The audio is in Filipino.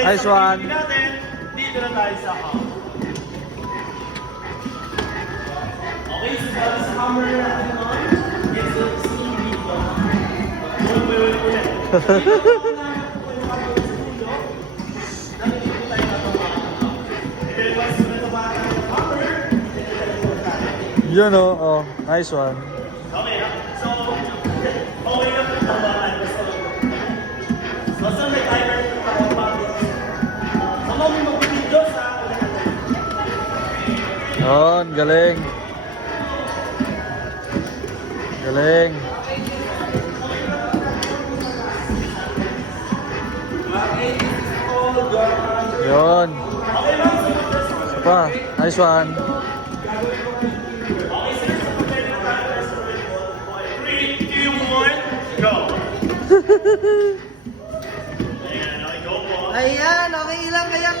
Okay, Nice so one. natin, dito na tayo sa hammer. Okay, so dahil sa hammer na natin on, it's the steam dito. Ulit. Yun oh, nice one. Okay, so, okay na po ito ba? So, saan may timer ito tayo bakit? Sama mo mag-video sa ulit. Yun, galing. Galing. Yun. Pa, nice one. Okay, sir, so pwede na tayo first of all. 3, 2, 1, go! Ayan, okay, go po. Ayan, okay lang kayang